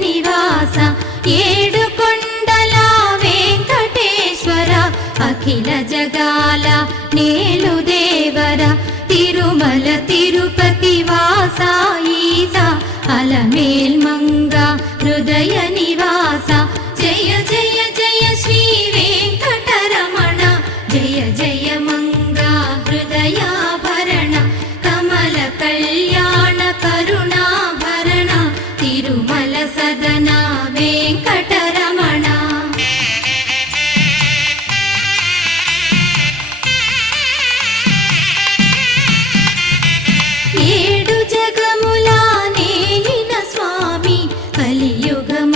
నివాస ఏడు కొండల వెంకటేశ్వర అఖిల జగాల నేలు దేవర తిరుమల తిరుపతి వాస ఈస అలమేల్ మంగ హృదయ నివాస జయ జయ జయ శ్రీ వెంకటరమణ జయ జయ మంగ హృదయాభరణ కమల కళ్యాణ కరుణాభరణ తిరుమల సదన వెంకటరమణ ఏడు జగముల నేలిన స్వామి కలియుగము